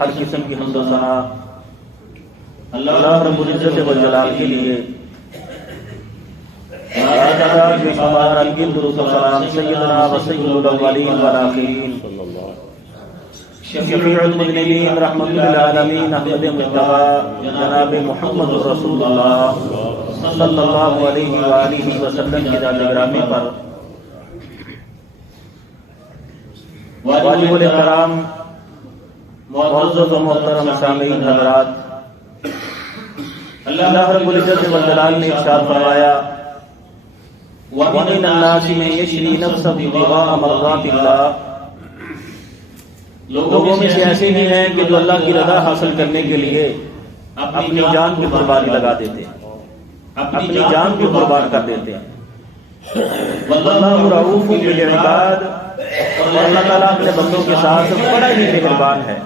ہر قسم کی حمد و ثنا اللہ رب العزت والجلال کے لیے۔ درود و سلام سیدنا و سید الاولین والآخرین شفیع المذنبین رحمت للعالمین احمد مصطفیٰ جناب محمد رسول اللہ صلی اللہ علیہ وآلہ وسلم کی ذات گرامی پر واجب الاحترام معزز و محترم سامعین حضرات، اللہ رب العزت والجلال نے ارشاد فرمایا وَمِنَ النَّاسِ مَن يَشْرِي نَفْسَهُ ابْتِغَاءَ مَرْضَاتِ اللَّهِ، لوگوں میں سے ایسے بھی ہیں کہ جو اللہ کی رضا حاصل کرنے کے لیے اپنی جان کی قربانی لگا دیتے ہیں، اپنی جان کو قربان کر دیتے ہیں۔ وَاللَّهُ رَءُوفٌ بِالْعِبَادِ، اور اللہ تعالیٰ اپنے بندوں کے ساتھ بڑا ہی مہربان ہے۔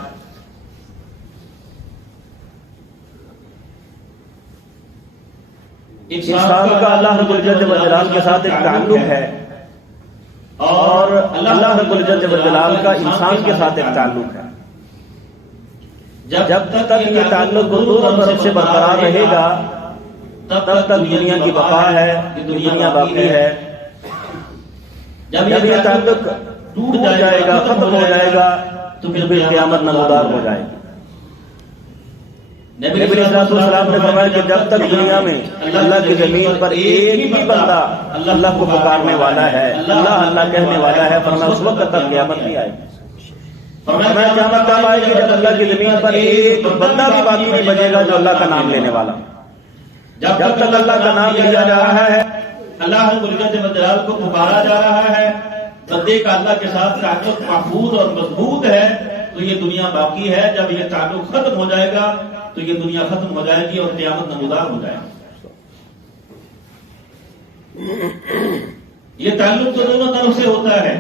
انسان کا اللہ رب العزت والجلال کے ساتھ ایک تعلق ہے، اور اللہ رب العزت والجلال کا انسان کے ساتھ ایک تعلق ہے۔ جب تک یہ تعلق دونوں طرف سے برقرار رہے گا تب تک دنیا کی بقا ہے، دنیا باقی ہے۔ جب یہ تعلق ٹوٹ جائے گا، ختم ہو جائے گا، تو پھر قیامت نمودار ہو جائے گی۔ نبی علیہ الصلوۃ والسلام نے فرمایا کہ جب تک دنیا میں اللہ کی زمین پر ایک بھی بندہ اللہ کو پکارنے والا ہے، اللہ اللہ کہنے والا ہے، فرمایا اس وقت تک قیامت نہیں آئے گی۔ فرمایا قیامت تب آئے گی جب اللہ کی زمین پر ایک بندہ بھی باقی نہیں بچے گا جو اللہ کا نام لینے والا۔ جب تک اللہ کا نام لیا جا رہا ہے، اللہ رب العزت والجلال کو پکارا جا رہا ہے، بندے کا اللہ کے ساتھ تعلق محفوظ اور مضبوط ہے، تو یہ دنیا باقی ہے۔ جب یہ تعلق ختم ہو جائے گا تو یہ دنیا ختم ہو جائے گی اور قیامت نمودار ہو جائے گی۔ یہ تعلق تو دونوں طرف سے ہوتا ہے،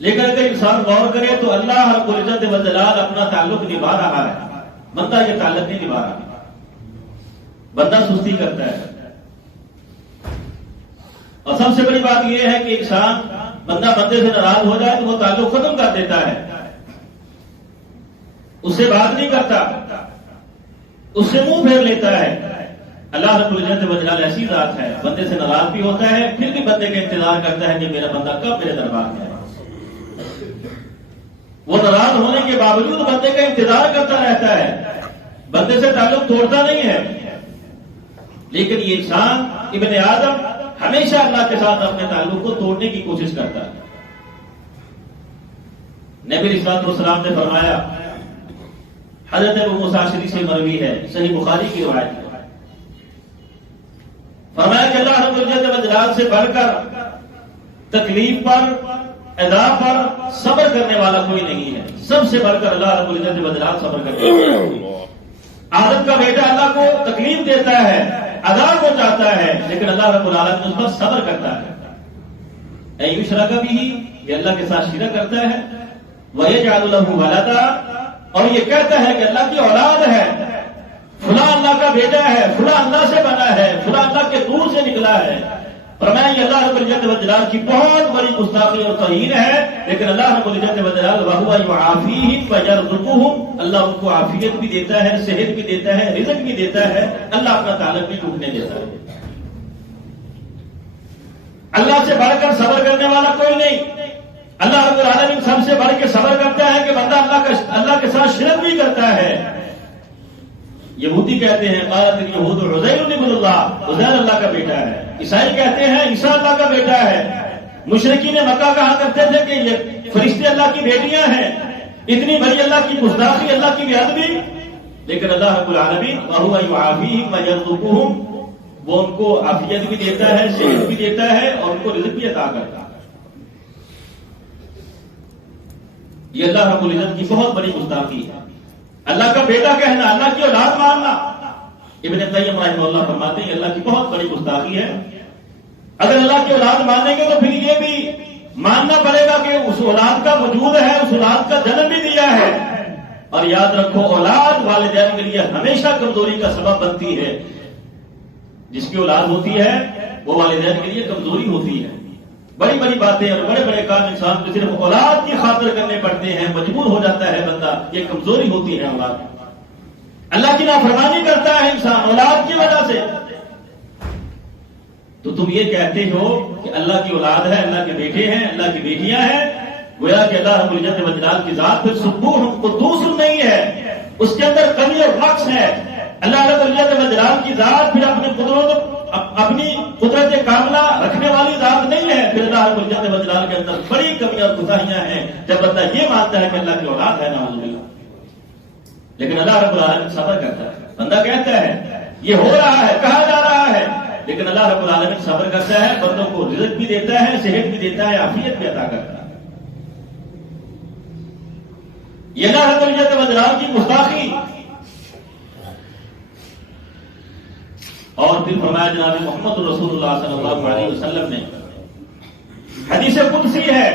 لیکن اگر انسان غور کرے تو اللہ رب العزت والجلال اپنا تعلق نبھا رہا ہے، بندہ یہ تعلق نہیں نبھا رہا، بندہ سستی کرتا ہے۔ اور سب سے بڑی بات یہ ہے کہ انسان بندہ بندے سے ناراض ہو جائے تو وہ تعلق ختم کر دیتا ہے، اس سے بات نہیں کرتا، اس سے منہ پھیر لیتا ہے۔ اللہ رب العزت والجلال ایسی ذات ہے، بندے سے ناراض بھی ہوتا ہے، پھر بھی بندے کا انتظار کرتا ہے کہ میرا بندہ کب میرے دربار میں آئے۔ وہ ناراض ہونے کے باوجود بندے کا انتظار کرتا رہتا ہے، بندے سے تعلق توڑتا نہیں ہے۔ لیکن یہ انسان ابن آدم ہمیشہ اللہ کے ساتھ اپنے تعلق کو توڑنے کی کوشش کرتا ہے۔ نبی علیہ الصلوۃ والسلام نے فرمایا، حضرت ابو موسیٰ اشعری سے مروی ہے، صحیح بخاری کی روایت ہے، فرمایا کہ اللہ رب العزت والجلال سے بڑھ کر تکلیف پر، اذا پر صبر کرنے والا کوئی نہیں ہے۔ سب سے بڑھ کر اللہ رب العزت والجلال صبر کرنے والا ہے۔ آدم کا بیٹا اللہ کو تکلیف دیتا ہے، عذاب پہنچاتا ہے، لیکن اللہ رب العالمین اس پر صبر کرتا ہے۔ اے یشرک بھی، یہ اللہ کے ساتھ شرک کرتا ہے، وَيَجْعَلُ لَهُ وَلَدًا، اور یہ کہتا ہے کہ اللہ کی اولاد ہے، فلاں اللہ کا بیٹا ہے، فلاں اللہ سے بنا ہے، فلاں اللہ کے دور سے نکلا ہے۔ فرمایا یہ اللہ رب العزت والجلال کی بہت بڑی گستاخی اور توہین ہے، لیکن اللہ رب العزت والجلال وَهُوَ يُعَافِيهِمْ وَيَرْزُقُهُمْ، اللہ ان کو عافیت بھی دیتا ہے، صحت بھی دیتا ہے، رزق بھی دیتا ہے، اللہ اپنا تعلق بھی ٹوٹنے دیتا ہے۔ اللہ سے بڑھ کر صبر کرنے والا کوئی نہیں۔ اللہ رب العالمین سب سے بڑھ کے صبر کرتا ہے کہ بندہ اللہ کے ساتھ شرک بھی کرتا ہے۔ یہودی کہتے ہیں قالت الیہود عزیر ابن اللہ، عزیر اللہ کا بیٹا ہے۔ عیسائی کہتے ہیں عیسیٰ اللہ کا بیٹا ہے۔ مشرکین مکہ کہا کرتے تھے کہ یہ فرشتے اللہ کی بیٹیاں ہیں۔ اتنی بڑی اللہ کی گستاخی، اللہ کی بے ادبی، لیکن اللہ رب العالمین وَهُوَ يُعَافِيهِمْ وَيَرْزُقُهُمْ، وہ ان کو عافیت بھی دیتا ہے، صحت بھی دیتا ہے، اور ان کو رزق بھی عطا کرتا ہے۔ یہ اللہ رب العزت کی بہت بڑی گستاخی ہے۔ اللہ کا بیٹا کہنا، اللہ کی اولاد ماننا، ابن قیم رحمہ اللہ فرماتے ہیں اللہ کی بہت بڑی گستاخی ہے۔ اگر اللہ کی اولاد مانیں گے تو پھر یہ بھی ماننا پڑے گا کہ اس اولاد کا وجود ہے، اس اولاد کا جنم بھی دیا ہے۔ اور یاد رکھو اولاد والدین کے لیے ہمیشہ کمزوری کا سبب بنتی ہے۔ جس کی اولاد ہوتی ہے وہ والدین کے لیے کمزوری ہوتی ہے۔ بڑی بڑی باتیں اور بڑے بڑے کام انسان کو صرف اولاد کی خاطر کرنے پڑتے ہیں، مجبور ہو جاتا ہے بندہ، یہ کمزوری ہوتی ہے اولاد۔ اللہ کی نافرمانی کرتا ہے انسان اولاد کی وجہ سے، تو تم یہ کہتے ہو کہ اللہ کی اولاد ہے، اللہ کے بیٹے ہیں، اللہ کی بیٹیاں ہیں، گویا کہ اللہ رب العزت والجلال کی ذات پھر سبوح قدوس نہیں ہے، اس کے اندر کمی اور نقص ہے۔ اللہ رب العزت والجلال کی ذات پھر اپنی قدرت کاملہ رکھنے والی ذات نہیں ہے، پھر اللہ رب العزت والجلال کے اندر بڑی کمی اور کوتاہیاں ہیں جب بندہ یہ مانتا ہے کہ اللہ کی اولاد ہے، نعوذ باللہ۔ لیکن اللہ رب العالمین صبر کرتا ہے، بندہ کہتا ہے یہ ہو رہا ہے، کہا جا رہا ہے، لیکن اللہ رب العالمین صبر کرتا ہے، بندوں کو رزق بھی دیتا ہے، صحت بھی دیتا ہے، عافیت بھی عطا کرتا ہے۔ یہ اللہ رب العزت والجلال کی گستاخی۔ اور پھر فرمایا جناب محمد رسول اللہ صلی اللہ علیہ وسلم نے، حدیث قدسی ہے،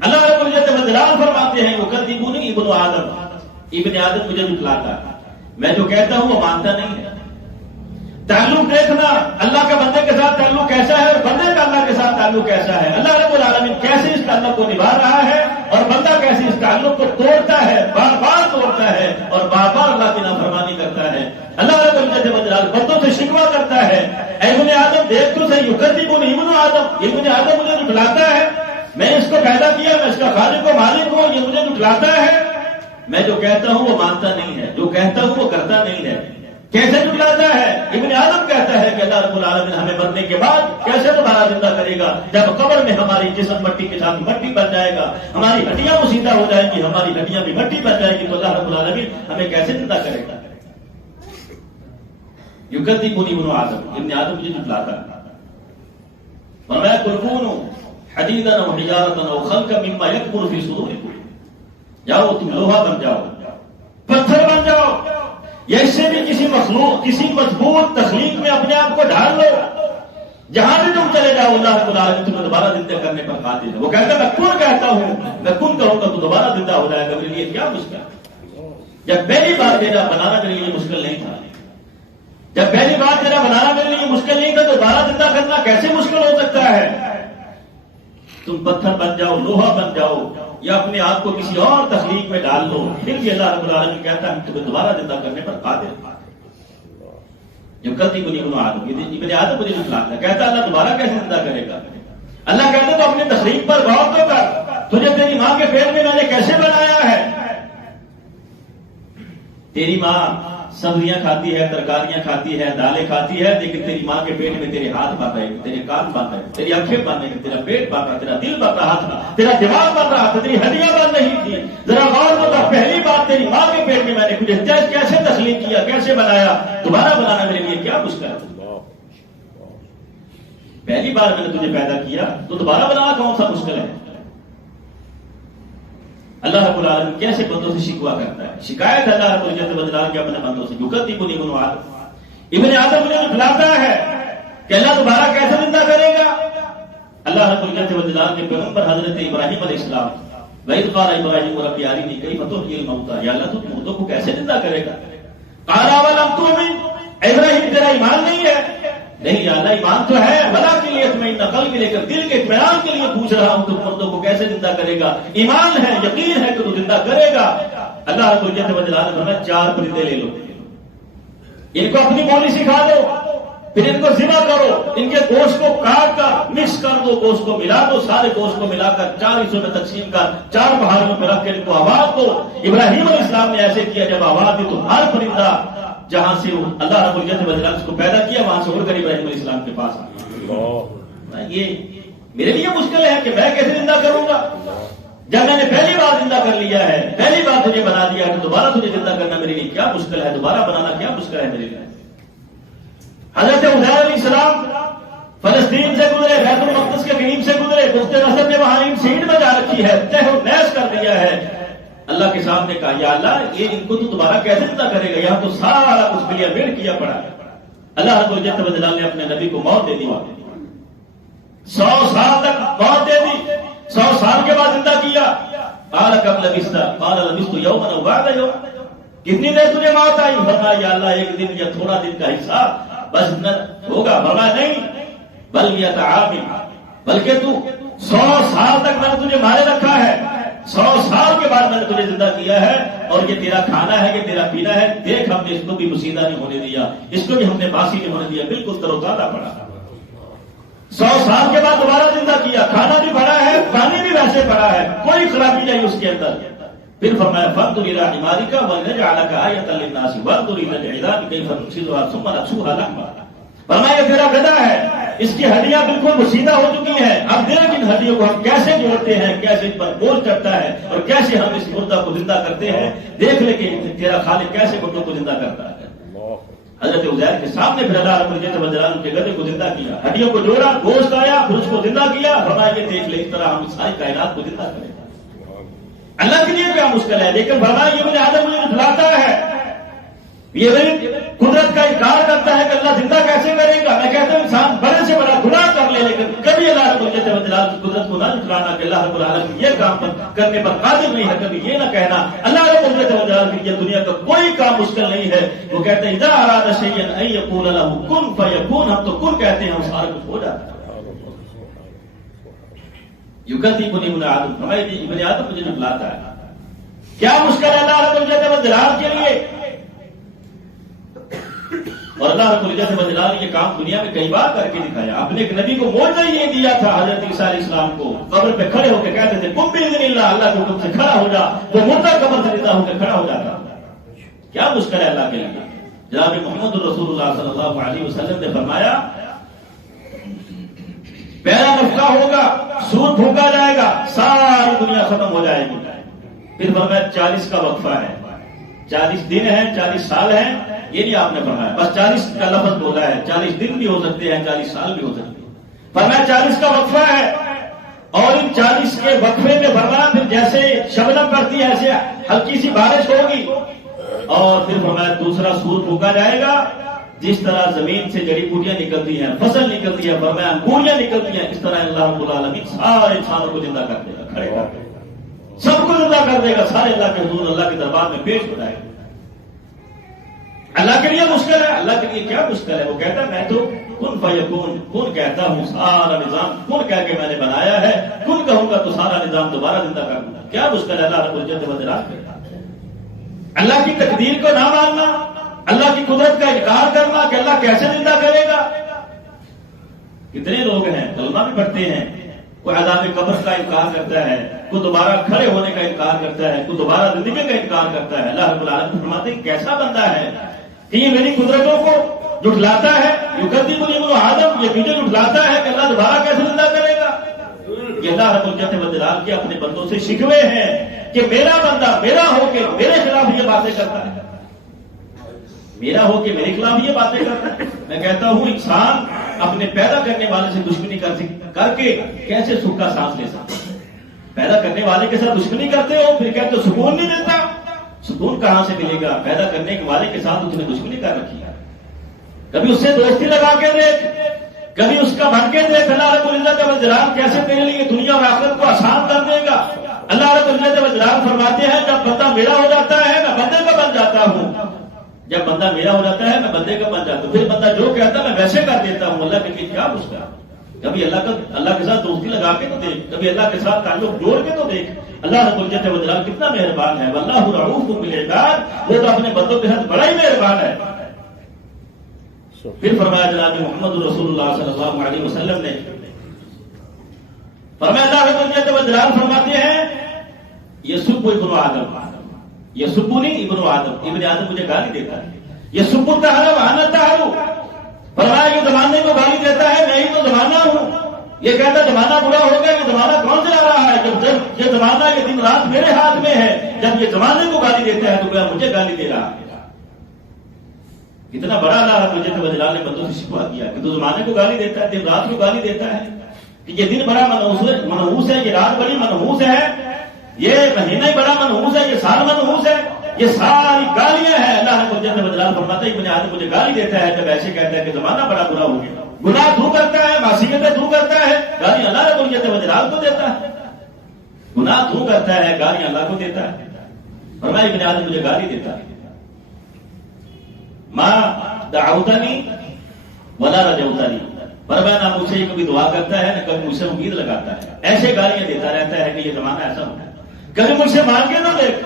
اللہ رب العزت والجلال فرماتے ہیں یکذبونی ابن آدم، ابن آدم مجھے جھٹلاتا ہے، میں جو کہتا ہوں وہ مانتا نہیں ہے۔ تعلق دیکھنا اللہ کا بندے کے ساتھ تعلق کیسا ہے اور بندے کا اللہ کے ساتھ تعلق کیسا ہے، اللہ رب العالمین کیسے اس تعلق کو نبھا رہا ہے اور بندہ کیسے اس تعلق کو توڑتا ہے، بار بار توڑتا ہے اور بار بار اللہ کی نافرمانی کرتا ہے۔ اللہ رب العزت والجلال بندوں سے شکوہ کرتا ہے، اے ابن آدم دیکھ تو صحیح، یکذبونی ابن آدم، یہ ابن آدم مجھے جھٹلاتا ہے، میں اس کو پیدا کیا، میں اس کا خالق و مالک ہوں، یہ مجھے جھٹلاتا ہے، میں جو کہتا ہوں وہ مانتا نہیں ہے، جو کہتا ہوں وہ کرتا نہیں ہے۔ کیسے جھٹلاتا ہے؟ ابن آدم کہتا ہے کہ اللہ رب العالمین ہمیں مرنے کے بعد کیسے دوبارہ زندہ کرے گا، جب قبر میں ہماری جسم مٹی کے ساتھ مٹی بن جائے گا، ہماری ہڈیاں مسیدہ ہو جائیں گی، ہماری ہڈیاں بھی مٹی بن جائے گی، تو اللہ رب العالمین ہمیں کیسے زندہ کرے گا؟ یکذبونی ابن آدم، ابن آدم مجھے جھٹلاتا ہے۔ فرمایا قل کونوا حدیدا او حجارۃ او خلقا مما یکبر فی صدورکم، جاؤ تم لوہا بن جاؤ، پتھر بن جاؤ، یا اس سے بھی کسی مخلوق، کسی مضبوط تخلیق میں اپنے آپ کو ڈھال لو، جہاں بھی تم چلے جاؤ اللہ رب العالمین تمہیں دوبارہ زندہ کرنے پر قادر ہے۔ وہ کہتا ہے میں کن کہتا ہوں، میں کن کہوں گا تو دوبارہ زندہ ہو جائے گا، میرے لیے کیا مشکل ہے؟ جب پہلی بار میرا بنانا میرے لیے مشکل نہیں تھا، جب پہلی بار میرا بنانا میرے لیے مشکل نہیں تھا، تو دوبارہ زندہ کرنا کیسے مشکل ہو سکتا ہے؟ تم پتھر بن جاؤ، لوہا بن جاؤ، یا اپنے آپ کو کسی اور تخلیق میں ڈال لو، پھر بھی اللہ رب العالمین کہتا ہے تمہیں دوبارہ زندہ کرنے پر قادر ہے۔ یکذبونی ابن آدم، ابن آدم مجھے جھٹلاتا ہے، کہتا ہے اللہ دوبارہ کیسے زندہ کرے گا؟ اللہ کہتا ہے تو اپنے تخلیق پر غور تو کر، تجھے تیری ماں کے پیٹ میں نے کیسے بنایا ہے؟ تیری ماں سبزیاں کھاتی ہے، ترکاریاں کھاتی ہے، دالیں کھاتی ہے، لیکن تیری ماں کے پیٹ میں تیرے ہاتھ بن رہے ہیں، تیرے کان بن رہے ہیں، تیری آنکھیں بن رہی ہیں، تیرا پیٹ بن رہا، تیرا دل بن رہا تھا، تیرا دماغ بن رہا تھا، تیری ہڈیاں بن رہی تھی۔ ذرا غور کرو، پہلی بار تیری ماں کے پیٹ میں نے تجھے کیسے تخلیق کیا، کیسے بنایا، دوبارہ بنانا میرے لیے کیا مشکل ہے؟ پہلی بار میں نے تجھے پیدا کیا تو دوبارہ بنانا کون سا مشکل ہے؟ اللہ رب العالمین کیسے بندوں سے شکوہ کرتا ہے، شکایت اللہ رب العزت والجلال کے اپنے بندوں سے، یکذبونی ابن آدم، ابن آدم مجھے جھٹلاتا ہے کہ اللہ دوبارہ کیسے زندہ کرے گا؟ اللہ رب العزت والجلال کے پیغمبر حضرت ابراہیم علیہ السلام، وَإِذْ قَالَ إِبْرَاهِيمُ رَبِّ أَرِنِي كَيْفَ تُحْيِي الْمَوْتَىٰ، یا اللہ تو مردوں کو کیسے زندہ کرے گا؟ قَالَ أَوَلَمْ تُؤْمِنْ، ابراہیم تیرا ایمان نہیں ہے؟ نہیں یا اللہ ایمان تو ہے، ولیکن لیطمئن قلبی، لیکن دل کے اطمینان کے لیے پوچھ رہا ہوں، تو مردوں کو کیسے زندہ کرے گا؟ ایمان ہے، یقین ہے کہ تو زندہ کرے گا۔ اللہ رب العزت والجلال نے فرمایا 4 پرندے لے لو، ان کو اپنی بولی سکھا دو، پھر ان کو ذبح کرو، ان کے گوشت کو کاٹ کر مکس کر دو، گوشت کو ملا دو، سارے گوشت کو ملا کر 4 حصوں میں تقسیم کر 4 پہاڑوں میں رکھ کر ان کو آواز دو۔ ابراہیم علیہ السلام نے ایسے کیا، جب آواز دی تو ہر پرندہ جہاں سے اللہ رب العزت والجلال اس کو پیدا کیا وہاں سے اڑ کر ابراہیم علیہ السلام کے پاس آیا۔ یہ میرے لیے مشکل ہے کہ میں کیسے زندہ کروں گا؟ جب میں نے پہلی بار زندہ کر لیا ہے، پہلی بار تجھے بنا دیا ہے، تو دوبارہ تجھے زندہ کرنا میرے لیے کیا مشکل ہے؟ دوبارہ بنانا کیا مشکل ہے میرے لیے؟ حضرت عزیر علیہ السلام فلسطین سے گزرے، بیت المقدس کے قریب سے گزرے، مفت نصر نے وہاں سیٹ میں جا رکھی ہے، تہ و نیش کر دیا ہے۔ اللہ کے سامنے کہا یا اللہ یہ ان کو تو دوبارہ کیسے زندہ کرے گا؟ یہاں تو سارا کچھ بلیا بیڑ کیا پڑا ہے۔ اللہ رب العزت والجلال نے اپنے نبی کو موت دے دی، 100 سال تک موت دے دی، 100 سال کے بعد زندہ کیا۔ قال کم لبثت؟ قال لبثت یوما او بعد یوم، کتنی دیر تجھے موت آئی؟ فرمایا یا اللہ 1 دن یا تھوڑا دن کا حصہ بس ہوگا۔ فرمایا نہیں، بل یتعام، بلکہ تو 100 سال تک میں نے تجھے مارے رکھا ہے، 100 سال کے بعد میں نے تجھے زندہ کیا ہے، اور یہ تیرا کھانا ہے، یہ تیرا پینا ہے، دیکھ ہم نے اس کو بھی مسیدہ نہیں ہونے دیا، اس کو بھی ہم نے باسی نہیں ہونے دیا، بالکل تر و تازہ پڑا۔ 100 سال کے بعد دوبارہ زندہ کیا، کھانا بھی پڑا ہے، پانی بھی ویسے پڑا ہے، کوئی خرابی نہیں اس کے اندر۔ پھر فرمایا فانظر الی حمارک ولنجعلک آیۃ للناس وانظر الی العظام کیف ننشزها ثم نکسوها لحما۔ فرمایا تیرا گدھا ہے، اس کی ہڈیاں بالکل مسیدہ ہو چکی ہیں، اب دیکھ ان ہڈیوں کو ہم کیسے جوڑتے ہیں، کیسے ان پر بول چڑھتا ہے، اور کیسے ہم اس مردہ کو زندہ کرتے ہیں، دیکھ لے کہ تیرا خالق کیسے مردوں کو زندہ کرتا ہے۔ حضرت عزیر کے سامنے پھر اللہ رب العزت وجلالہ کے گدھے کو زندہ کیا، ہڈیوں کو جوڑا، گوشت آیا، پھر اس کو زندہ کیا، فرمایا یہ دیکھ لے اس طرح ہم ساری کائنات کو زندہ کریں۔ اللہ کے لیے کیا مشکل ہے، لیکن فرمایا یہ ابن آدم مجھے جھٹلاتا ہے، یہ قدرت کا انکار کرتا ہے کہ اللہ زندہ کیسے کرے گا۔ میں کہتا ہوں انسان بڑے سے بڑا گناہ کر لے، لیکن کبھی اللہ رب العزت وجلالہ کی قدرت کو نہ جھٹلانا کہ اللہ رب العالمین یہ کام کرنے پر قادر نہیں ہے، کبھی یہ نہ کہنا اللہ رب العزت وجلالہ کی یہ دنیا کا کوئی کام مشکل نہیں ہے۔ وہ کہتے ہیں اذا اراد شیئا ان یقول له کن فیکون، ہم تو کن کہتے ہیں، وہ سارا کچھ ہو جاتا ہے۔ یکذبنی ابن آدم، ہمارے ابن آدم مجھے جھٹلاتا ہے، کیا مشکل ہے اللہ رب العزت وجلالہ کے لیے؟ اور اللہ رب العزت وجلالہ نے یہ کام دنیا میں کئی بار کر کے دکھایا۔ اپنے ایک نبی کو معجزہ یہ دیا تھا، حضرت عیسیٰ علیہ السلام کو قبر پہ کھڑے ہو کے کہتے تھے قم بإذن اللہ، اللہ کے حکم سے کھڑا ہو جا، وہ مردہ قبر سے زندہ ہو کے کھڑا ہو جاتا۔ کیا مشکل ہے اللہ کے لیے؟ جناب محمد رسول اللہ صلی اللہ علیہ وسلم نے فرمایا پہلا نفخہ ہوگا، سور پھونکا جائے گا، ساری دنیا ختم ہو جائے گی۔ پھر فرمایا 40 کا وقفہ ہے، 40 دن ہیں، 40 سال ہیں، یہ نہیں آپ نے فرمایا، بس 40 کا لفظ بولا ہے، 40 دن بھی ہو سکتے ہیں، 40 سال بھی ہو سکتے ہیں۔ فرمایا 40 کا وقفہ ہے، اور ان 40 کے وقفے میں فرمایا پھر جیسے شبنم پڑتی ہے ایسے ہلکی سی بارش ہوگی، اور پھر فرمایا دوسرا سور پھونکا جائے گا، جس طرح زمین سے جڑی بوٹیاں نکلتی ہیں، فصل نکلتی ہے، فرمایا انگوریاں نکلتی ہیں، اس طرح اللہ رب العالمین سارے انسانوں کو زندہ کر دے گا، کھڑے کر دے گا، سب کو زندہ کر دے گا، سارے اللہ کے حضور اللہ کے دربار میں پیش ہو جائے گا۔ اللہ کے لیے مشکل ہے؟ اللہ کے لیے کیا مشکل ہے؟ وہ کہتا ہے میں تو کن فیکون، کن کہتا ہوں، سارا نظام کن کہہ کے میں نے بنایا ہے، کن کہوں گا تو سارا نظام دوبارہ زندہ کر دوں گا۔ کیا مشکل ہے اللہ رب العزت وجلالہ؟ اللہ کی تقدیر کو نہ ماننا، اللہ کی قدرت کا انکار کرنا کہ اللہ کیسے زندہ کرے گا۔ کتنے لوگ ہیں کلمہ بھی پڑھتے ہیں، کوئی عذاب قبر کا انکار کرتا ہے، کوئی دوبارہ کھڑے ہونے کا انکار کرتا ہے، کوئی دوبارہ زندگی کا انکار کرتا ہے۔ اللہ رب العالمین فرماتے ہیں کیسا بندہ ہے کہ یہ میری قدرتوں کو جھٹلاتا ہے، یکذبنی ابن آدم، یہ مجھے جھٹلاتا ہے کہ اللہ دوبارہ کیسے زندہ کرے گا۔ یہ اللہ رب العزت وجلالہ کے اپنے بندوں سے شکوے ہیں کہ میرا بندہ میرا ہو کے میرے خلاف یہ باتیں کرتا ہے، میرا ہو کے میرے خلاف یہ باتیں کرتا ہے۔ میں کہتا ہوں انسان اپنے پیدا کرنے والے سے دشمنی کر کے کیسے سکھ کا سانس لے سکتا ہے؟ پیدا کرنے والے کے ساتھ دشمنی کرتے ہو، پھر کہتے ہو سکون نہیں ملتا، سکون کہاں سے ملے گا؟ پیدا کرنے والے کے ساتھ اس نے دشمنی کر رکھی ہے۔ کبھی اس سے دوستی لگا کے دیکھ، کبھی اس کا بن کے دیکھ، اللہ رب العزت وجلالہ کیسے تیرے لیے دنیا اور آخرت کو آسان کر دے گا۔ اللہ رب العزت وجلالہ فرماتے ہیں جب بندہ میرا ہو جاتا ہے میں بندے کا بن جاتا ہوں، جب بندہ میرا ہو جاتا ہے میں بندے کا بن جاتا ہوں، پھر بندہ جو کہتا ہے میں ویسے کر دیتا ہوں۔ اللہ کے لیے کیا مشکل ہے؟ کبھی اللہ کے ساتھ دوستی لگا کے تو دیکھ، کبھی اللہ کے ساتھ تعلق جوڑ کے تو دیکھ۔ اللہ رب العزت وجلالہ کتنا مہربان ہے، واللہ رؤوف بالعباد، وہ تو اپنے بندوں کے ساتھ بڑا ہی مہربان ہے۔ پھر فرمایا جناب محمد رسول اللہ صلی اللہ علیہ وسلم نے فرمایا اللہ رب العزت وجلالہ فرماتے ہیں یسب ابن آدم، یسبنی ابن آدم، ابن آدم مجھے گالی دیتا ہے، یسب الدہر وانا الدہر، فرمایا یہ زمانے کو گالی دیتا ہے، میں ہی تو زمانہ ہوں، یہ کہتا ہے زمانہ برا ہو گیا، یہ زمانہ کون چلا رہا ہے؟ جب یہ زمانہ یہ دن رات میرے ہاتھ میں ہے، جب یہ زمانے کو گالی دیتا ہے تو گویا مجھے گالی دے رہا ہے۔ کتنا بڑا اللہ رب العزت وجلالہ نے بندوں سے شکوہ کیا کہ تو زمانے کو گالی دیتا ہے، دن رات کو گالی دیتا ہے، کہ یہ دن بڑا منحوس ہے، یہ رات بڑی منحوس ہے، یہ مہینہ ہی بڑا منحوس ہے، یہ سال منحوس ہے، یہ ساری گالیاں ہیں۔ اللہ رب العزت وجلالہ فرماتا ہے ابن آدم مجھے گالی دیتا ہے جب ایسے کہتا ہے کہ زمانہ بڑا برا ہو گیا، گناہ تو کرتا ہے، معصیتیں تو کرتا ہے، گالی اللہ رب العزت وجلالہ کو دیتا ہے، گناہ تو کرتا ہے، گالی اللہ کو دیتا ہے۔ فرمایا ابن آدم مجھے گالی دیتا ہے، ما دعوتنی ولا رجوتنی، فرمایا نہ مجھ سے کبھی دعا کرتا ہے نہ کبھی مجھ سے امید لگاتا ہے، ایسے گالیاں دیتا رہتا ہے کہ یہ زمانہ ایسا ہوتا ہے، کبھی مجھ سے مانگ کے نہ دیکھ،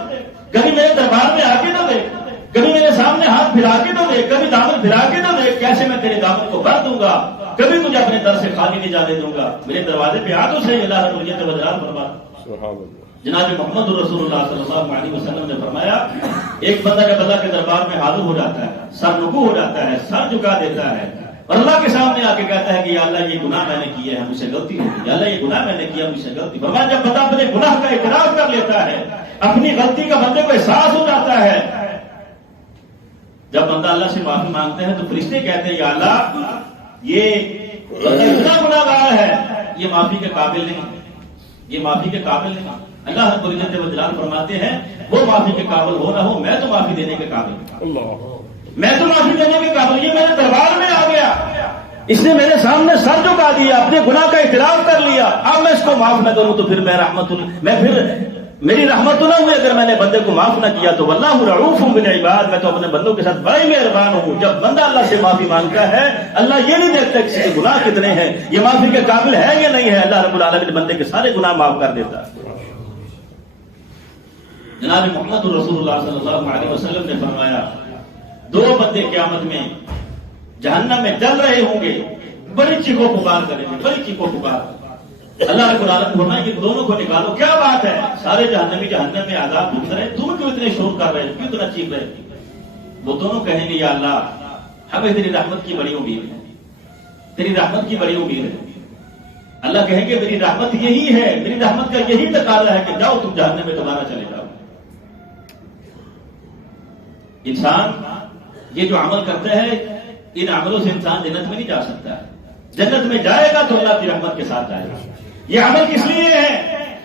کبھی میرے دربار میں آ کے نہ دیکھ، کبھی میرے سامنے ہاتھ پھیلا کے نہ دیکھ، کبھی دامن پھیلا کے نہ دیکھ، کیسے میں تیرے دامن کو بھر دوں گا، کبھی تجھے اپنے در سے خالی نہیں جانے دوں گا، میرے دروازے پہ آ تو صحیح۔ اللہ رب العزت وجلال فرماتا، جناب محمد رسول اللہ صلی اللہ علیہ وسلم نے فرمایا ایک بندہ جب اللہ کے دربار میں حاضر ہو جاتا ہے، سر رکوع ہو جاتا ہے، سر جھکا دیتا ہے اور اللہ کے سامنے آ کے کہتا ہے کہ یا اللہ یہ گناہ میں نے کیے ہیں، مجھ سے غلطی ہو گئی، یا اللہ یہ گناہ میں نے کیا، مجھ سے غلطی۔ فرمایا جب بندہ اپنے گناہ کا اعتراف کر لیتا ہے، اپنی غلطی کا بندے کو احساس ہو جاتا ہے، جب بندہ اللہ سے معافی مانگتا ہے تو فرشتے کہتے ہیں یا اللہ یہ بندہ اتنا گناہگار ہے، یہ معافی کے قابل نہیں، یہ معافی کے قابل نہیں۔ اللہ رب العزت و جلال فرماتے ہیں وہ معافی کے قابل ہو نہ ہو، میں تو معافی دینے کے قابل ہوں، میں تو معافی دینے کے قابل۔ یہ میرے دربار میں آ گیا، اس نے میرے سامنے سر جھکا دیا، اپنے گناہ کا اعتراف کر لیا، اب میں اس کو معاف نہ کروں تو پھر میری رحمت نہ ہوئی اگر میں نے بندے کو معاف نہ کیا تو۔ واللہ رؤوف بالعباد، میں تو اپنے بندوں کے ساتھ بڑا ہی مہربان ہوں۔ جب بندہ اللہ سے معافی مانگتا ہے، اللہ یہ نہیں دیکھتا کسی کے گناہ کتنے ہیں، یہ معافی کے قابل ہے یا نہیں ہے، اللہ رب العالمین بندے کے سارے گناہ معاف کر دیتا ہے۔ جناب محمد رسول اللہ صلی اللہ علیہ وسلم نے فرمایا دو بندے قیامت میں جہنم میں جل رہے ہوں گے، بڑی چیخو پکار کریں گے، بڑی چیخو پکار۔ اللہ رب العالمین فرمایا کہ دونوں کو نکالو، کیا بات ہے، سارے جہنمی جہنم میں عذاب بھوک رہے، تم کیوں اتنے شور کر رہے، کیوں اتنا چیخ رہے؟ وہ دونوں کہیں گے یا اللہ ہمیں تیری رحمت کی بڑی امید ہے، تیری رحمت کی بڑی امید ہے۔ اللہ کہیں گے میری رحمت یہی ہے، میری رحمت کا یہی تقاضا ہے کہ جاؤ تم جہنم میں دوبارہ چلے جاؤ۔ انسان یہ جو عمل کرتا ہے ان عملوں سے انسان جنت میں نہیں جا سکتا، جنت میں جائے گا تو اللہ کی رحمت کے ساتھ جائے گا۔ یہ عمل کس لیے ہے؟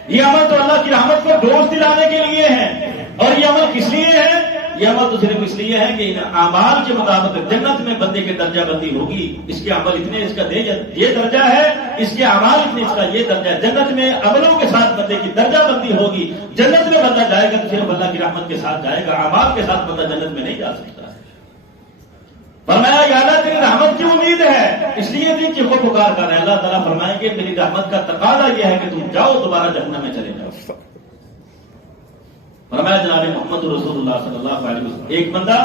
یہ عمل تو اللہ کی رحمت کو ڈوز دلانے کے لیے ہے، اور یہ عمل کس لیے ہے؟ یہ عمل تو صرف اس لیے ہے کہ ان اعمال کے مطابق جنت میں بندے کی درجہ بندی ہوگی، اس کے عمل اتنے، اس کا یہ درجہ ہے، اس کے اعمال اتنے، اس کا یہ درجہ ہے۔ جنت میں عملوں کے ساتھ بندے کی درجہ بندی ہوگی، جنت میں بندہ جائے گا تو صرف اللہ کی رحمت کے ساتھ جائے گا، اعمال کے ساتھ بندہ جنت میں نہیں جا سکتا۔ فرمایا یا اللہ تیری رحمت کی امید ہے، اس لیے بھی چیخو پکار کر رہے ہیں۔ اللہ تعالیٰ فرمائیں گے میری رحمت کا تقاضا یہ ہے کہ تم جاؤ دوبارہ جہنم میں چلے جاؤ۔ فرمایا جناب محمد رسول اللہ صلی اللہ علیہ وسلم ایک بندہ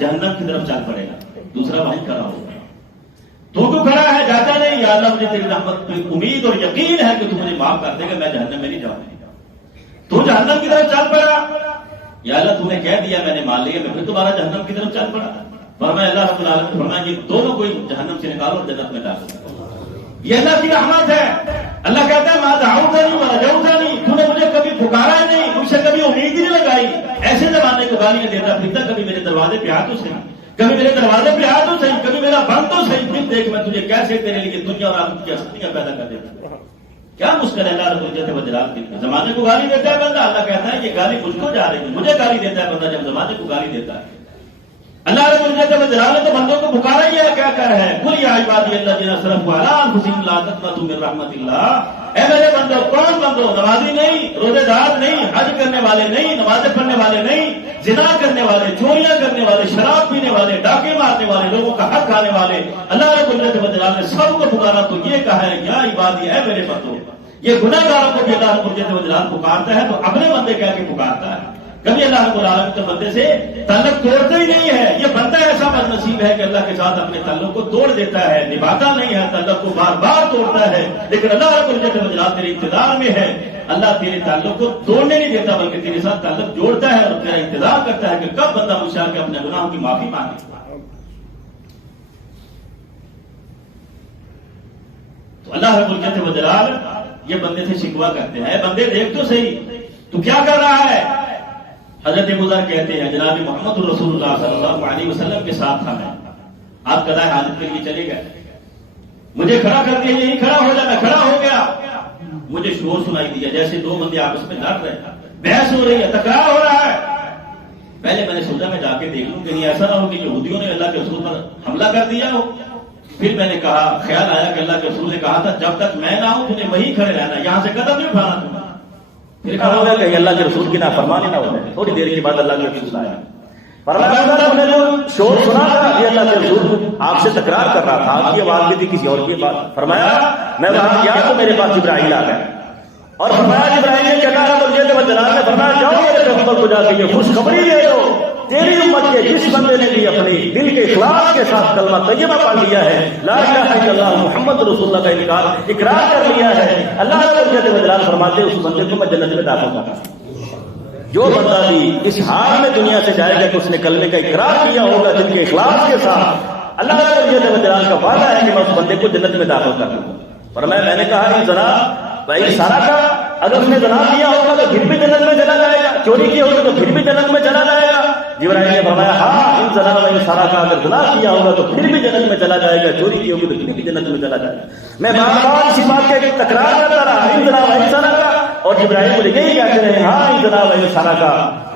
جہنم کی طرف چل پڑے گا، دوسرا وہیں کھڑا ہوگا، تو کھڑا ہے جاتا نہیں، یا اللہ مجھے تیری رحمت پہ امید اور یقین ہے کہ تم مجھے معاف کر دے گا، میں جہنم میں نہیں جاؤں گا۔ تو جہنم کی طرف چل پڑا، یا اللہ تم نے کہہ دیا میں نے مان لیا، میں پھر دوبارہ جہنم کی طرف چل پڑا۔ فرمایا اللہ رب العالمین فرمایا کہ دونوں کو جہنم سے نکالو اور جنت میں ڈالو۔ یہ اللہ کی رحمت ہے۔ اللہ کہتا ہے ما دعوتنی ورجوتنی، تو نے مجھے کبھی پکارا ہی نہیں، مجھ سے کبھی امید ہی نہیں لگائی، ایسے زمانے کو گالیاں دیتا پھرتا، کبھی میرے دروازے پہ آ تو صحیح، کبھی میرے دروازے پہ آ تو صحیح، کبھی میرا بند تو صحیح، پھر دیکھ میں تجھے کیسے تیرے لیے دنیا اور آخرت کی ہستیاں پیدا کر دیتا۔ کیا مشکل ہے اللہ رب العزت و جلال کے لیے؟ زمانے کو گالی دیتا ہے بندہ، اللہ کہتا ہے یہ گالی مجھ کو جا رہی ہے، مجھے گالی دیتا ہے بندہ جب زمانے کو گالی دیتا ہے۔ اللہ رب العزت و جلال نے تو بندوں کو پکارا ہی ہے، کیا کر ہے قل یا عبادی الذین اسرفوا علی انفسہم لا تقنطوا من رحمت اللہ، اے میرے بندو، کون بندو؟ نمازی نہیں، روزے دار نہیں، حج کرنے والے نہیں، نمازیں پڑھنے والے نہیں، زنا کرنے والے، چوریاں کرنے والے، شراب پینے والے، ڈاکے مارنے والے، لوگوں کا حق کھانے والے، اللہ رب العزت و جلال نے سب کو پکارا تو یہ کہا ہے یا عبادی، اے میرے بندو۔ یہ گناہ گاروں کو بھی اللہ رب العزت و جلال پکارتا ہے تو اپنے بندے کہہ کے پکارتا ہے، کبھی اللہ رب العالمین کے بندے سے تعلق توڑتا ہی نہیں ہے۔ یہ بندہ ایسا بد نصیب ہے کہ اللہ کے ساتھ اپنے تعلق کو توڑ دیتا ہے، نبھاتا نہیں ہے، تعلق کو بار بار توڑتا ہے، لیکن اللہ رب العزت و جلال تیرے انتظار میں ہے، اللہ تیرے تعلق کو توڑنے نہیں دیتا بلکہ تیرے ساتھ تعلق جوڑتا ہے اور تیرا انتظار کرتا ہے کہ کب بندہ مجھ سے آ کے اپنے گناہوں کی معافی مانگے۔ تو اللہ رب العزت و جلال یہ بندے سے شکوہ کرتے ہیں، اے بندے دیکھ تو صحیح تو کیا کر رہا ہے؟ حضرت ابو ذر کہتے ہیں جناب محمد رسول اللہ صلی اللہ علیہ وسلم کے ساتھ تھا میں، آپ قضاء حاجت کے لیے چلے گئے، مجھے کھڑا کر دیا، یہی کھڑا ہو جا، میں کھڑا ہو گیا، مجھے شور سنائی دیا جیسے دو بندے آپس میں لڑ رہے ہیں، بحث ہو رہی ہے، تکرار ہو رہا ہے۔ پہلے میں نے سوچا میں جا کے دیکھ لوں کہیں ایسا نہ ہو کہ یہودیوں نے اللہ کے رسول پر حملہ کر دیا ہو۔ پھر میں نے کہا، خیال آیا کہ اللہ کے رسول نے کہا تھا جب تک میں نہ ہوں تمہیں وہیں کھڑے رہنا، یہاں سے قدم نہیں اٹھانا تم۔ پھر کہا ہوگا کہ اللہ کے رسول کی نافرمانی نہ ہو جائے۔ تھوڑی دیر کے بعد اللہ کے رسول آیا، فرمایا تم نے جو شور سنا تھا یہ اللہ کے رسول آپ سے تکرار کر رہا تھا، آپ کی آواز بھی تھی کسی اور کی بات. فرمایا میں وہاں گیا تو میرے پاس جبرائیل آ گئے اور فرمایا جبرائیل نے کہا جلال نے فرمایا جاؤ میرے پیغمبر کو جا کے یہ خوشخبری دے دو تیری امت کے جس بندے نے بھی اپنے دل کے اخلاص کے ساتھ کلمہ طیبہ پڑھ لیا ہے، لا الہ الا اللہ محمد رسول اللہ کا اقرار کر لیا ہے، اللہ رب العزت و جلال فرماتے ہیں اس بندے کو میں جنت میں داخل کرتا ہوں. جو بندہ بھی اس حال میں دنیا سے جائے گا کہ اس نے کلمے کا اقرار کیا ہوگا دل کے اخلاص کے ساتھ، اللہ رب العزت و جلال کا وعدہ ہے کہ میں اس بندے کو جنت میں داخل کر دوں گا. فرمایا میں نے کہا ان زنا بھائی سارا کا اگر اس نے زنا کیا ہوگا تو پھر بھی جنت میں چلا جائے گا، چوری کی ہوگی تو پھر بھی جنت میں چلا جائے گا. جبرائیل نے فرمایا ہاں ان زنا و سارا کا اگر زنا کیا ہوگا تو پھر بھی جنت میں چلا جائے گا، چوری کی ہوگی تو پھر بھی جنت میں چلا جائے گا. میں بار بار اسی بات کے تکرار کرتا رہا ان زنا و سارا کا، اور جبرائیل مجھے یہی کہتے رہے ہاں ان زنا و سارا کا.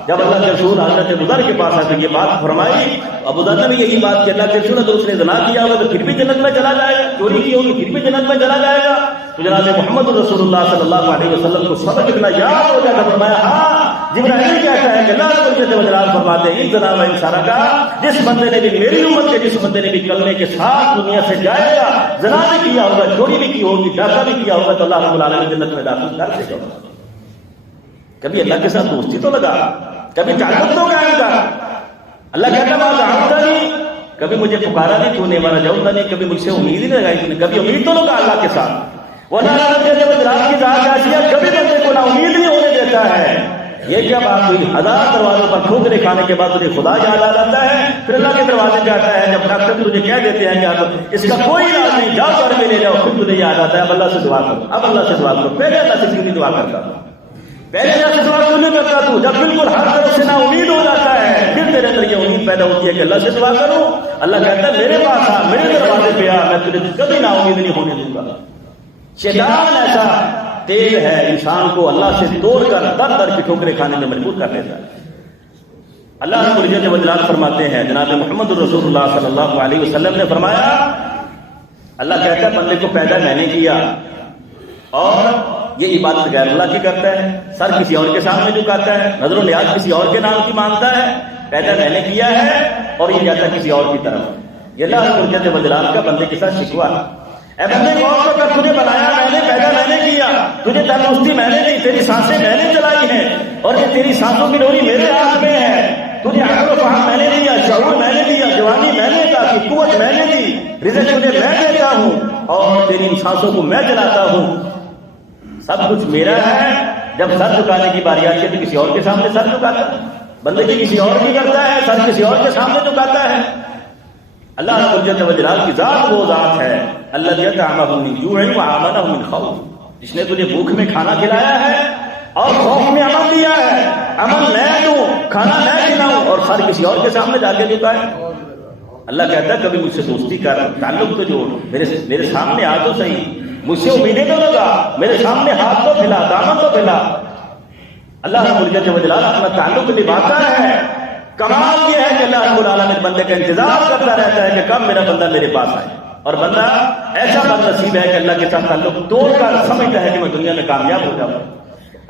جب اللہ کے رسول حضرت ابو ذر کے پاس آئے تو یہ بات فرمائی، ابو ذر نے بھی یہی بات کہ اللہ کے رسول اگر اس نے زنا کیا ہوگا تو پھر بھی جنت میں چلا جائے گا، چوری کی ہوگی پھر بھی جنت میں چلا جائے گا. تو جناب محمد رسول اللہ صلی اللہ علیہ وسلم کو سبق اتنا یاد ہو جائے گا. فرمایا ہاں جبرائیل کہتا ہے کہ اللہ رب العزت و جلال فرماتے ہیں جناب انسان کا جس بندے نے بھی میری امت کے جس بندے نے بھی کلمے کے ساتھ دنیا سے جائے گا، زنا بھی کیا ہوگا، چوری بھی کی ہوگی، ڈاکہ بھی کیا ہوگا، تو اللہ رب العالمین جنت میں داخل کر دے گا. کبھی اللہ کے ساتھ دوستی تو لگا، کبھی تعلق تو قائم کر. اللہ کہتا ہے دعوت نہیں، کبھی مجھے پکارا نہیں تو نے، مانا جاؤں نہیں، کبھی مجھ سے امید ہی نہیں لگائی تو نے، کبھی امید تو لگا اللہ کے ساتھ. وہ اللہ کی ذات ایسی ہے کبھی بندے کو نا امید نہیں ہونے دیتا ہے. یہ کیا بات ہوئی؟ ہزار دروازوں پر ٹھوکریں کھانے کے بعد تجھے خدا یاد آ جاتا ہے، پھر اللہ کے دروازے پہ آتا ہے. جب ڈاکٹر تجھے کہہ دیتے ہیں کہ اس کا کوئی علاج نہیں، جاؤ گھر میں لے جاؤ، پھر تجھے یاد آتا ہے اب اللہ سے دعا کرو، اب اللہ سے دعا کرو. پہلے اللہ سے کیوں نہیں دعا کرتا تھا؟ پہلے اللہ سے دعا کیوں نہیں کرتا تو؟ جب بالکل ہر طرف سے نا امید ہو جاتا ہے پھر میرے اندر یہ امید پیدا ہوتی ہے کہ اللہ سے دعا کروں. اللہ کہتا ہے میرے پاس آ، میرے دروازے پہ آ، میں تجھے کبھی نا امید نہیں ہونے دوں گا. شیطان ایسا تیز ہے انسان کو اللہ سے توڑ کر در در کی ٹھوکریں کھانے میں مجبور کر دیتا ہے. اللہ رب العزت و جلال فرماتے ہیں، جناب محمد رسول اللہ صلی اللہ علیہ وسلم نے فرمایا اللہ کہتا ہے بندے کو پیدا میں نے کیا اور یہ عبادت غیر اللہ کی کرتا ہے، سر کسی اور کے سامنے جھکاتا ہے، نظر و نیاز کسی اور کے نام کی مانتا ہے. پیدا میں نے کیا ہے اور یہ جاتا کسی اور کی طرف. یہ اللہ رب العزت و جلال کا بندے کے ساتھ شکوہ ہے. اے بندے غور کر، تجھے بنایا میں نے، پیدا میں نے کیا، تجھے تندرستی میں نے دی، تیری سانسیں میں نے چلائی ہیں اور یہ تیری سانسوں کی ڈوری میرے ہاتھ میں ہے. تجھے عقل و فہم میں نے دیا، شعور میں نے دیا، جوانی میں نے دی، قوت میں نے دی، رزق تجھے میں دیتا ہوں اور تیری ان سانسوں کو میں چلاتا ہوں. سب کچھ میرا ہے. جب سر جھکانے کی باری آتی ہے تو کسی اور کے سامنے سر جھکاتا ہے، بندے کی کسی اور کی کرتا ہے، سر کسی اور کے سامنے جھکاتا ہے. اللہ رب العزت و جلال کی ذات وہ ذات ہے الذی اطعمهم من جوع وآمنهم من خوف، جس نے تجھے بھوک میں کھانا کھلایا ہے اور خوف میں امن دیا ہے. امن میں دوں، کھانا میں کھلاؤں اور سر کسی اور کے سامنے جا کے جھکائے. اللہ کہتا ہے کبھی مجھ سے دوستی کر، تعلق تو جوڑ، میرے سامنے آ تو صحیح، مجھ سے امیدیں تو لگا، میرے سامنے ہاتھ تو پھیلا، دامن تو پھیلا. اللہ رب العزت و جلال اپنا تعلق نبھاتا ہے. کمال یہ ہے کہ اللہ رب العالمین بندے کا انتظار کرتا رہتا ہے کہ کب میرا بندہ میرے پاس آئے، اور بندہ ایسا بد نصیب ہے کہ اللہ کے ساتھ تعلق توڑ کر سمجھتا ہے کہ میں دنیا میں کامیاب ہو جاؤں.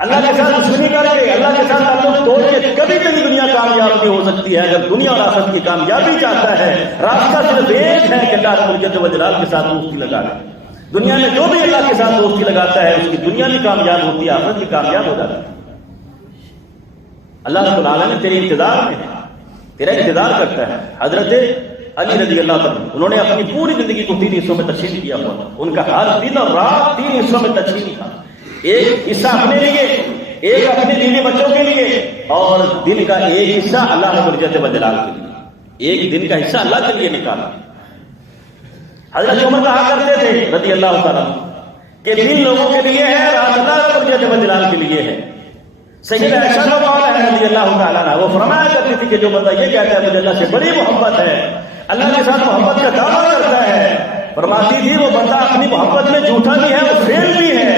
اللہ کے ساتھ دشمنی کر کے، اللہ کے ساتھ تعلق توڑ کے کبھی کبھی دنیا کامیاب نہیں ہو سکتی ہے. اگر دنیا اور آخرت کی کامیابی چاہتا ہے راستہ صرف ایک ہے کہ اللہ رب العزت و جلال کے ساتھ دوستی لگا لے. دنیا میں جو بھی اللہ کے ساتھ دوستی لگاتا ہے اس کی دنیا بھی کامیاب ہوتی ہے، آخرت بھی کامیاب ہو جاتی ہے. اللہ رب العالمین تیرے انتظار میں ہے، تیرا انتظار کرتا ہے. حضرت علی رضی اللہ عنہ انہوں نے اپنی پوری زندگی کو 3 حصوں میں تقسیم کیا ہوا. ان کا ہر دن اور رات 3 حصوں میں تقسیم تھا. ایک حصہ اپنے لیے، ایک اپنے بیوی بچوں کے لیے، اور دن کا ایک حصہ اللہ رب العزت و جلال کے لیے. ایک دن کا حصہ اللہ کے لیے نکالا. حضرت عمر کہا کرتے تھے رضی اللہ تعالیٰ کہ دن لوگوں کے لیے ہے، رات اللہ رب العزت و جلال کے لیے ہے. سیدنا عائشہ رضی اللہ تعالیٰ عنہ وہ فرمایا کرتی تھی کہ جو بندہ یہ کہتا ہے مجھے اللہ سے بڑی محبت ہے، اللہ کے ساتھ محبت کا دعویٰ کرتا ہے، فرماتی تھی وہ بندہ اپنی محبت میں جھوٹا بھی ہے، وہ فیل بھی ہے.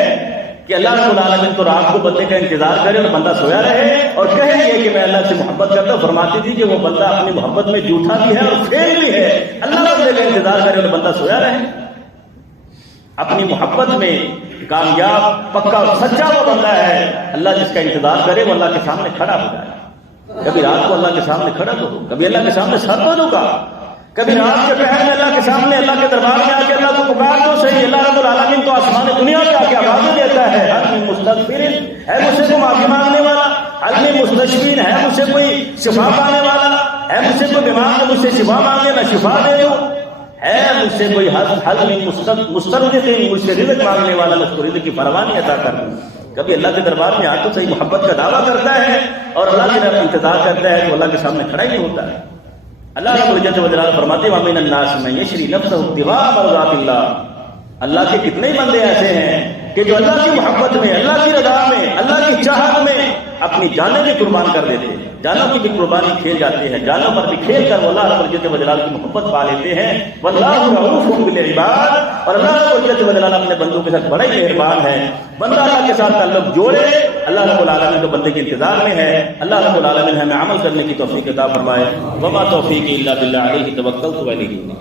کہ اللہ رب العالمین تو رات کو بندے کا انتظار کرے اور بندہ سویا رہے اور کہے یہ کہ میں اللہ سے محبت کرتا ہوں. فرماتی تھی کہ وہ بندہ اپنی محبت میں جھوٹا بھی ہے اور فیل بھی ہے. اللہ بندے کا انتظار کرے اور بندہ سویا رہے. اپنی محبت میں کامیاب پکا اور سچا وہ بندہ ہے اللہ جس کا انتظار کرے وہ اللہ کے سامنے کھڑا ہو جائے. کبھی رات کو اللہ کے سامنے کھڑا تو ہو، کبھی اللہ کے سامنے سر تو دو کا، کبھی رات کے پہر میں اللہ کے سامنے اللہ کے دربار میں آ کے اللہ کو پکار دو صحیح۔ اللہ رب العالمین تو آسمان دنیا میں آ کے آوازیں دیتا ہے، حل من مستغفر، ہے مجھ سے کوئی معافی مانگنے والا، حل من مستشفین، ہے مجھ سے کوئی شفا پانے والا، ہے مجھ سے کوئی بیمار ہے مجھ سے شفا مانگے میں شفا دے دوں، ہے مجھ سے کوئی حل من مسترزق، مجھ سے رزق مانگنے والا، مجھ کو رزق کی فراوانی عطا کر دوں۔ کبھی اللہ کے دربار میں آ تو صحیح محبت کا دعویٰ کرتا ہے اور اللہ کی طرف انتظار کرتا ہے، تو اللہ کے سامنے کھڑا ہی نہیں ہوتا ہے۔ اللہ رب العزت و جلالہ فرماتے ہیں وَمِنَ النَّاسِ مَن يَشْرِي نَفْسَهُ ابْتِغَاءَ مَرْضَاتِ اللَّهِ، اللہ کے کتنے ہی بندے ایسے ہیں کہ جو اللہ کی محبت میں، اللہ کی رضا میں، اللہ کی چاہت میں اپنی جانیں بھی قربان کر دیتے ہیں، جانوں کی بھی قربانی کھیل جاتے ہیں، جانوں پر بھی کھیل کر وہ اللہ رب العزت و جلالہ کی محبت پا لیتے ہیں۔ وَاللَّهُ رَءُوفٌ بِالْعِبَادِ، اور اللہ رب العزت و جلالہ اپنے بندوں کے ساتھ بڑا ہی مہربان ہے۔ بندہ اللہ کے ساتھ تعلق جوڑے، اللہ رب العالمین تو بندے کے انتظار میں ہے۔ اللہ رب العالمین ہمیں عمل کرنے کی توفیق عطا فرمائے۔ وما توفیقی الا باللہ، علیہ توکلت و الیہ انیب۔